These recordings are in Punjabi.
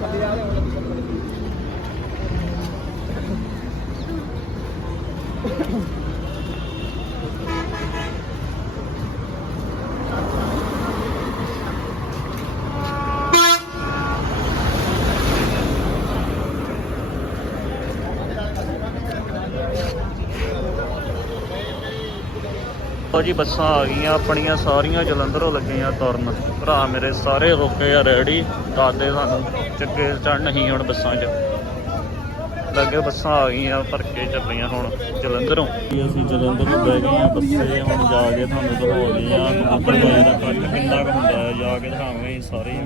las calidades o ਲਓ ਜੀ ਬੱਸਾਂ ਆ ਗਈਆਂ, ਆਪਣੀਆਂ ਸਾਰੀਆਂ ਜਲੰਧਰੋਂ ਲੱਗੀਆਂ ਤੁਰਨ। ਭਰਾ ਮੇਰੇ ਸਾਰੇ ਰੁਕੇ ਆ ਰੈਡੀ ਦਾਦੇ ਸਾਨੂੰ ਚੱਗੇ ਚੜ ਨਹੀਂ ਹੁਣ ਬੱਸਾਂ 'ਚ। ਲੱਗੇ ਬੱਸਾਂ ਆ ਗਈਆਂ ਭਰ ਕੇ ਚੱਲੀਆਂ ਹੁਣ ਜਲੰਧਰੋਂ। ਅਸੀਂ ਜਲੰਧਰ ਬਹਿ ਗਏ ਆ ਬੱਸੇ ਹੁਣ ਜਾ ਕੇ ਤੁਹਾਨੂੰ ਦਿਖਾਉਂਦੇ ਆ ਕਬੂਤਰ ਬਾਈ ਦਾ ਕੱਟ ਕਿੰਨਾ ਕੁ ਹੁੰਦਾ ਹੈ ਜਾ ਕੇ ਦਿਖਾਵਾਂਗੇ ਸਾਰੇ ਹੀ।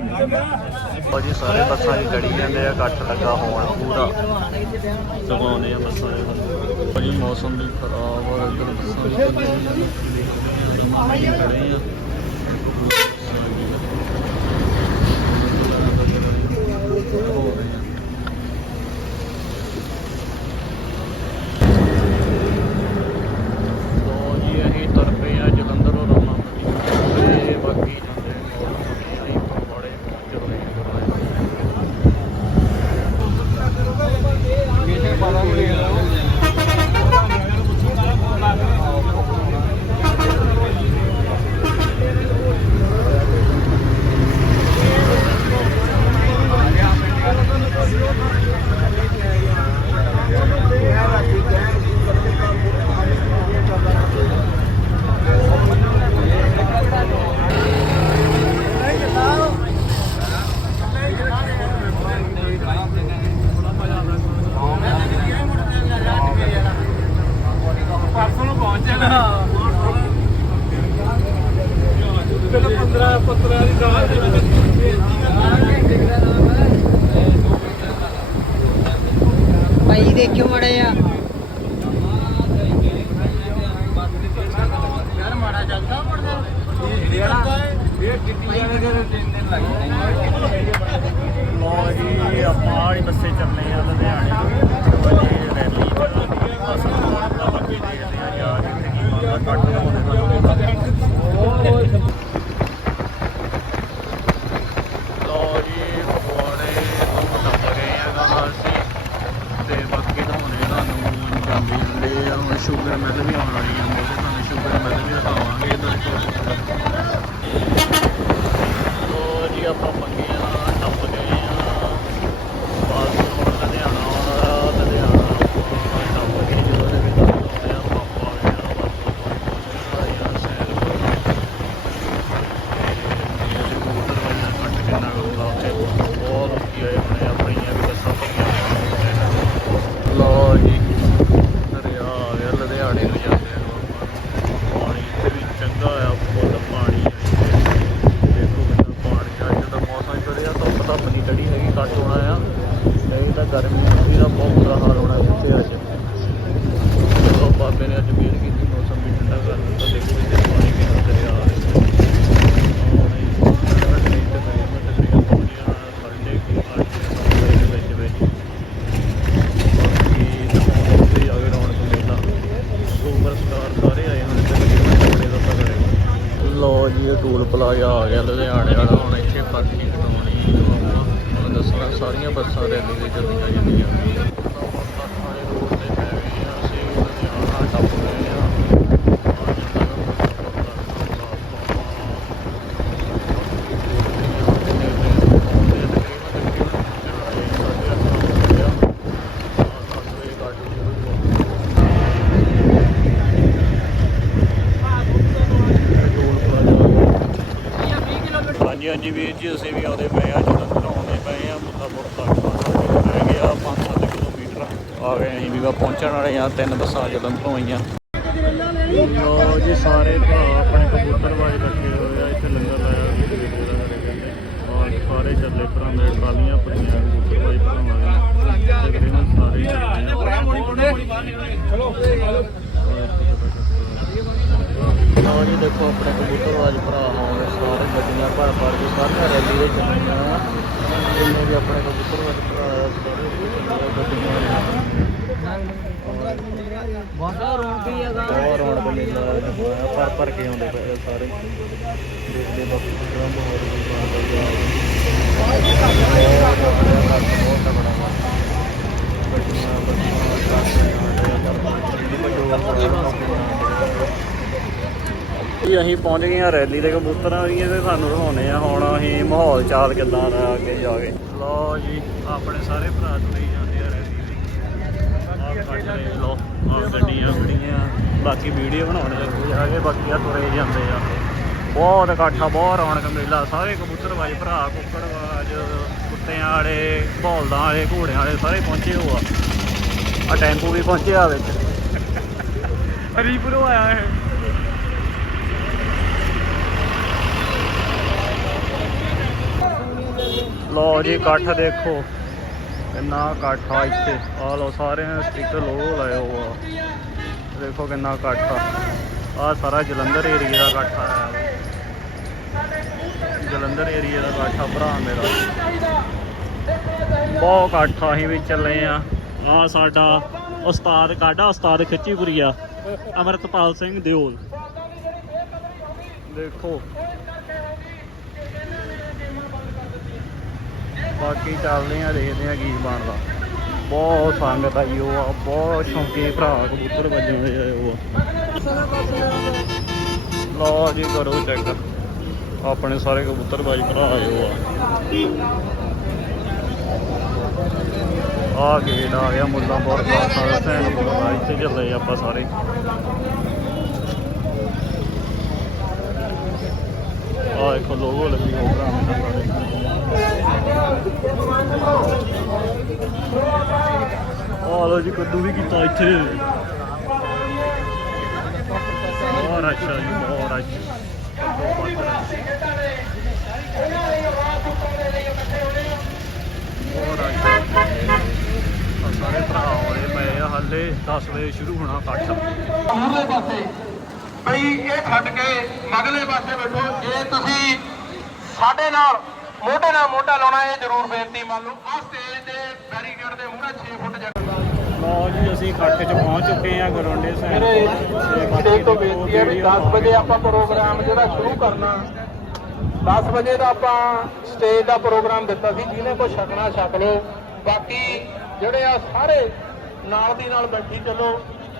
ਲਓ ਜੀ ਸਾਰੇ ਬੱਸਾਂ 'ਚ ਚੜੀ ਜਾਂਦੇ ਆ ਕੱਟ ਲੱਗਾ ਹੋਣ ਪੂਰਾ। ਦਿਖਾਉਂਦੇ ਆ ਬੱਸਾਂ ਤੁਹਾਨੂੰ ਭਾਜੀ ਮੌਸਮ ਵੀ ਖਰਾਬ ਆ ਇੱਧਰ ਬੱਸਾਂ ਵੀ ਖੜੇ ਆ ਹੋ ਰਹੇ ਆ ਲੋ ਜੀ ਅਸੀਂ ਤੁਰ ਪਏ ਆ ਜਲੰਧਰੋਂ ਰੋਣਾ ਤੇ ਬਾਕੀ ਜਾਂਦੇ ਅਸੀਂ ਬੜੇ ਪਹੁੰਚ ਰਹੇ ਪਰਸੋਂ ਨੂੰ ਪਹੁੰਚੇ ਨਾ ਪਹਿਲਾਂ 15 15 ਦੀ ਦਾਲ ਦੇ ਭਾਈ ਦੇਖਿਓ ਮੜੇ ਆ ਯਾਰ ਮਾੜਾ ਚੱਲਦਾ ਪੜਦਾ ਇਹ ਕਿੰਨੀ ਜਗ੍ਹਾ ਦੇ ਤਿੰਨ ਦਿਨ ਲੱਗ ਲੋ ਜੀ ਆਪਾਂ ਵਾਲੀ ਬੱਸੇ ਚੱਲਨੇ ਆ ਲੁਧਿਆਣੇ ਵਜੇ ਰੈਲੀ ਬਸ ਦਾ ਬਾਕੀ ਦੇਖਦੇ ਆ ਯਾਰ ਇੱਥੇ ਕੀ ਮਾਮਲਾ ਕੱਟ ਲੋ ਜੀ ਪਕੌੜੇ ਤੋਂ ਟੱਪ ਗਏ ਆ ਗਾਹਾਂ ਅਸੀਂ ਤੇ ਬਾਕੀ ਧੋਣੇ ਤੁਹਾਨੂੰ ਜਾਂਦੇ ਜਾਂਦੇ ਆ ਹੁਣ ਸ਼ੂਗਰ ਮਿਲ ਵੀ ਆਉਣ ਵਾਲੀ ਆ ਤੇ ਤੁਹਾਨੂੰ ਸ਼ੂਗਰ ਮਿਲ ਵੀ ਦਿਖਾਵਾਂਗੇ ਇਹਦਾ ਲੋ ਜੀ ਆਪਾਂ ਮੰਗੀਆਂ ਟੱਪ ਗਏ ਆ ਬਸ ਹੁਣ ਲੁਧਿਆਣਾ ਆਉਣਾ ਲੁਧਿਆਣਾ ਆਪਾਂ ਟੱਪ ਕੇ ਜਦੋਂ ਦੇ ਵਿੱਚ ਆਉਂਦੇ ਆ ਪਾਪਾ ਆ ਗਿਆ ਬਸ ਆਇਆ ਸੈਰ ਇਹ ਸਕੂਟਰ ਵਾਲਾ ਕੱਟ ਕਿੰਨਾ ਹੁੰਦਾ ਉੱਥੇ ਬਹੁਤ ਲੋਕੀ ਆਏ ਹੋਣੇ ਆਪਣੀਆਂ ਵੀ ਬੱਸਾਂ ਭਰੀਆਂ ਲੋ ਜੀ ਦਰਿਆ ਆ ਗਿਆ ਲੁਧਿਆਣੇ ਨੂੰ ਜਾਂਦੇ ਆ ਪਾਣੀ ਇੱਥੇ ਵੀ ਚੰਗਾ ਆ ਫੁੱਲ ਪਾਣੀ ਆ ਇੱਥੇ ਦੇਖੋ ਕਿੰਨਾ ਪਾਣੀ ਆ ਅੱਜ ਤਾਂ ਮੌਸਮ ਚੜਿਆ ਧੁੱਪ ਧੱਪ ਨਹੀਂ ਚੜੀ ਹੈਗੀ ਘੱਟ ਹੋਣਾ ਆ ਨਹੀਂ ਤਾਂ ਗਰਮੀ ਹੁੰਦੀ ਦਾ ਬਹੁਤ ਬੁਰਾ ਹਾਲ ਹੋਣਾ ਇੱਥੇ ਅੱਜ ਚਲੋ ਬਾਬੇ ਨੇ ਅੱਜ ਮਿਹਰ ਕੀਤੀ ਮੌਸਮ ਵੀ ਠੰਡਾ ਕਰ ਦਿੱਤਾ ਦੇਖੋ ਇੱਥੇ ਪਾਣੀ ਕਿੰਨਾ ਦਰਿਆ ਆ ਰਿਹਾ ਲੋ ਜੀ, ਇਹ ਟੂਲ ਪਲਾਜ਼ਾ ਆ ਗਿਆ ਲੁਧਿਆਣੇ ਵਾਲਾ, ਹੁਣ ਇੱਥੇ ਪਾਰਕਿੰਗ ਕਰਾਉਣੀ ਹੁਣ ਦੱਸਣਾ, ਸਾਰੀਆਂ ਬੱਸਾਂ ਰੈਲੀ ਦੇ ਚੱਲੀਆਂ ਜਾਂਦੀਆਂ। ਰੋਡ ਤੇ ਪੈ ਗਏ ਅਸੀਂ ਲੁਧਿਆਣਾ ਟੱਪ ਗਏ ਹਾਂਜੀ ਵੀਰ ਜੀ, ਅਸੀਂ ਵੀ ਆਉਂਦੇ ਪਏ ਆ, ਜਦੋਂ ਆਉਂਦੇ ਪਏ ਆ ਮੁੱਲਾਪੁਰ ਤੱਕ ਰਹਿ ਗਿਆ 5-7 ਕਿਲੋਮੀਟਰ ਆ ਗਏ ਅਸੀਂ ਵੀ ਪਹੁੰਚਣ ਵਾਲੇ ਆ, ਤਿੰਨ ਬੱਸਾਂ ਜਦੋਂ ਤੋਂ ਆਈਆਂ। ਲੋ ਜੀ, ਸਾਰੇ ਭਰਾ ਆਪਣੇ ਕਬੂਤਰਬਾਜ਼ ਲੱਗੇ ਹੋਏ ਆ, ਇੱਥੇ ਲੰਗਰ ਲਾਇਆ ਔਰ ਸਾਰੇ ਚੱਲੇ ਭਰਾ ਦੇ, ਟਰਾਲੀਆਂ ਭਰੀਆਂ ਕਬੂਤਰਬਾਜ਼ ਭਰਾਵਾਂ ਦੀਆਂ ਤਕਰੀਬਨ ਸਾਰੇ ਚਲੋ ਲਓ ਜੀ, ਦੇਖੋ, ਆਪਣੇ ਕਬੂਤਰਬਾਜ਼ ਭਰਾ ਸਾਰੇ ਗੱਡੀਆਂ ਭਰ ਭਰ ਕੇ ਸਾਰੀਆਂ ਰੈਲੀ ਦੇ ਚੱਲੀਆਂ ਆ ਜਿੰਨੇ ਵੀ ਆਪਣੇ ਕਬੂਤਰਬਾਜ਼ ਭਰਾ ਆ ਸਾਰੇ ਗੱਡੀਆਂ ਬਹੁਤ ਰੌਣਕੀ ਹੈਗਾ ਬਹੁਤ ਰੌਣਕ ਮੇਲਾ ਭਰ ਭਰ ਕੇ ਆਉਂਦੇ ਪਏ ਸਾਰੇ ਦੇਖਦੇ ਬਾਕੀ ਪ੍ਰੋਗਰਾਮ ਹੋਰ ਵੀ ਬਹੁਤ ਵਾ ਗੱਡੀਆਂ ਬੱਸਾਂ ਜੀ, ਅਸੀਂ ਪਹੁੰਚ ਗਏ ਹਾਂ ਰੈਲੀ ਦੇ ਕਬੂਤਰਾਂ ਵੀ ਤੇ ਸਾਨੂੰ ਦਿਖਾਉਣੇ ਆ ਹੁਣ ਅਸੀਂ ਮਾਹੌਲ ਚਾਲ ਕਿੱਦਾਂ ਦਾ ਅੱਗੇ ਜਾ ਕੇ। ਲਓ ਜੀ, ਆਪਣੇ ਸਾਰੇ ਭਰਾ ਤੁਰੇ ਜਾਂਦੇ ਆ ਰੈਲੀ ਦੀ। ਆਹ ਕੱਢ ਗੱਡੀਆਂ ਗੱਡੀਆਂ ਬਾਕੀ ਵੀਡੀਓ ਬਣਾਉਣ ਲੱਗੇ ਜਾ ਬਾਕੀ ਆ ਤੁਰੇ ਜਾਂਦੇ ਆ। ਬਹੁਤ ਇਕੱਠਾ, ਬਹੁਤ ਰੌਣਕ ਮੇਲਾ। ਸਾਰੇ ਕਬੂਤਰ ਕਬੂਤਰਬਾਜ਼ ਭਰਾ, ਕੁੱਕੜ ਵਾਜ, ਕੁੱਤਿਆਂ ਵਾਲੇ ਬੌਲਦਾਂ ਵਾਲੇ, ਘੋੜਿਆਂ ਵਾਲੇ ਸਾਰੇ ਪਹੁੰਚੇ ਹੋ ਆ। ਆ ਟੈਂਪੂ ਵੀ ਪਹੁੰਚਿਆ ਵਿੱਚ। ਹਰੀਪੁਰੋਂ ਆਇਆ ਹੈ ਲਓ ਜੀ, ਇਕੱਠ ਦੇਖੋ। ਕਿੰਨਾ ਇਕੱਠ ਆ ਇੱਥੇ। ਆ ਲਓ, ਸਾਰਿਆਂ ਨੇ ਸਟicker ਲੋਗੋ ਲਾਇਆ ਹੋਆ ਦੇਖੋ ਕਿੰਨਾ ਇਕੱਠ ਆ। ਆ ਸਾਰਾ ਜਲੰਧਰ ਏਰੀਆ ਦਾ ਇਕੱਠ ਆਇਆ ਜਲੰਧਰ ਏਰੀਆ ਦਾ ਇਕੱਠ ਆ ਭਰਾ ਮੇਰਾ। ਬਹੁਤ ਇਕੱਠ ਆ, ਅਸੀਂ ਵੀ ਚੱਲੇ ਆ। ਆ ਸਾਡਾ ਉਸਤਾਦ ਕਾਡਾ ਉਸਤਾਦ ਖਿੱਚੀਪੁਰੀਆ ਅਮਰਤਪਾਲ ਸਿੰਘ ਦਿਓਲ। ਦੇਖੋ ਬਾਕੀ ਚੱਲਦੇ ਆ, ਦੇਖਦੇ ਆ ਕੀ ਬਣਦਾ ਬਹੁਤ ਸੰਗਤ ਆਈ ਉਹ ਆ ਬਹੁਤ ਸ਼ੌਂਕੀ ਭਰਾ ਕਬੂਤਰ ਵੱਜਣ ਦੇ ਆਏ ਉਹ। ਆ ਜੀ, ਕਰੋ ਚੈੱਕ। ਆਪਣੇ ਸਾਰੇ ਕਬੂਤਰ ਬਾਜ ਭਰਾ ਆਏ ਉਹ ਆ। ਆ ਗੇਟ ਆ ਗਿਆ ਮੁੱਲਾਂਪੁਰ ਖਾਲਸਾ, ਸੈਨ ਗੁਰਦੁਆਰਾ ਇੱਥੇ ਚੱਲੇ ਆਪਾਂ ਸਾਰੇ। ਆ ਇੱਕ ਲੋਗੋ ਲੱਗੀ ਹੋ ਭਰਾ ਆ ਲੋ ਜੀ, ਕੱਦੂ ਵੀ ਕੀਤਾ ਇੱਥੇ। ਬਹੁਤ ਅੱਛਾ ਜੀ, ਬਹੁਤ ਅੱਛਾ। ਬਹੁਤ ਅੱਛਾ ਸਾਰੇ ਭਰਾ ਆਏ ਪਏ ਆ ਹਾਲੇ 10 ਵਜੇ ਸ਼ੁਰੂ ਹੋਣਾ ਇਕੱਠ। ਮੂਹਰਲੇ ਪਾਸੇ ਬਈ ਇਹ ਛੱਡ ਕੇ ਮਗਲੇ ਪਾਸੇ ਬੈਠੋ। ਜੇ ਤੁਸੀਂ ਸਾਡੇ ਨਾਲ ਮੋਢੇ ਨਾਲ ਮੋਢਾ ਲਾਉਣਾ ਇਹ ਜ਼ਰੂਰ ਬੇਨਤੀ ਮੰਨ ਲਓ। ਆਹ ਸਟੇਜ ਦੇ ਬੈਰੀਕੇਡ ਦੇ ਮੂਹਰੇ 6 ਫੁੱਟ ਜਗ੍ਹਾ ਲਓ ਜੀ ਅਸੀਂ ਇਕੱਠ 'ਚ ਪਹੁੰਚ ਚੁੱਕੇ ਹਾਂ ਗਰੋਂਡੇ ਸਾਹਿਬ ਮੇਰੇ ਤੋਂ। ਬੇਨਤੀ ਹੈ ਵੀ 10 ਵਜੇ ਆਪਾਂ ਪ੍ਰੋਗਰਾਮ ਜਿਹੜਾ ਸ਼ੁਰੂ ਕਰਨਾ 10 ਵਜੇ ਦਾ ਆਪਾਂ ਸਟੇਜ ਦਾ ਪ੍ਰੋਗਰਾਮ ਦਿੱਤਾ ਸੀ ਜਿਹਨੇ ਕੋਈ ਛਕਣਾ ਛਕ ਲਓ। ਬਾਕੀ ਜਿਹੜੇ ਆ ਸਾਰੇ ਨਾਲ ਦੀ ਨਾਲ ਬੈਠੀ ਚੱਲੋ।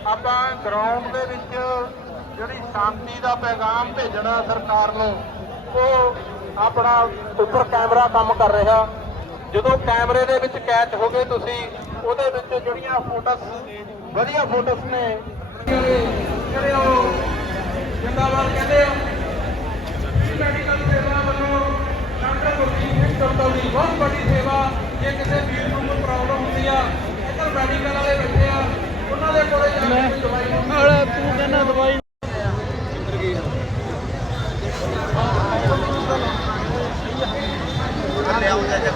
ਆਪਾਂ ਗਰਾਊਂਡ ਦੇ ਵਿੱਚ ਜਿਹੜੀ ਸ਼ਾਂਤੀ ਦਾ ਪੈਗਾਮ ਭੇਜਣਾ ਸਰਕਾਰ ਨੂੰ ਉਹ ਆਪਣਾ ਉੱਪਰ ਕੈਮਰਾ ਕੰਮ ਕਰ ਰਿਹਾ। ਜਦੋਂ ਕੈਮਰੇ ਦੇ ਵਿੱਚ ਕੈਚ ਹੋ ਗਏ ਤੁਸੀਂ ਉਹਦੇ ਵਿੱਚ ਜਿਹੜੀਆਂ ਫੋਟੋਸ ਵਧੀਆ ਫੋਟੋਸ ਨੇ। ਜਿਹੜੇ ਉਹ ਜਿੰਦਾਬਾਦ ਕਹਿੰਦੇ ਆ ਮੈਡੀਕਲ ਸੇਵਾ ਵੱਲੋਂ ਡਾਕਟਰ ਗੁਰਜੀਤ ਸਿੰਘ ਕੰਟਲ ਦੀ ਬਹੁਤ ਵੱਡੀ ਸੇਵਾ ਜੇ ਕਿਸੇ ਵੀਰ ਨੂੰ ਕੋਈ ਪ੍ਰੋਬਲਮ ਹੁੰਦੀ ਆ ਇੱਧਰ ਮੈਡੀਕਲ ਵਾਲੇ ਬੈਠੇ ਆ ਉਹਨਾਂ ਦੇ ਕੋਲੇ ਜਾ ਕੇ ਦਵਾਈ ਨਾਲੇ ਤੂੰ ਕਹਿੰਦਾ ਦਵਾਈ ਆਇਆ ਆਇਆ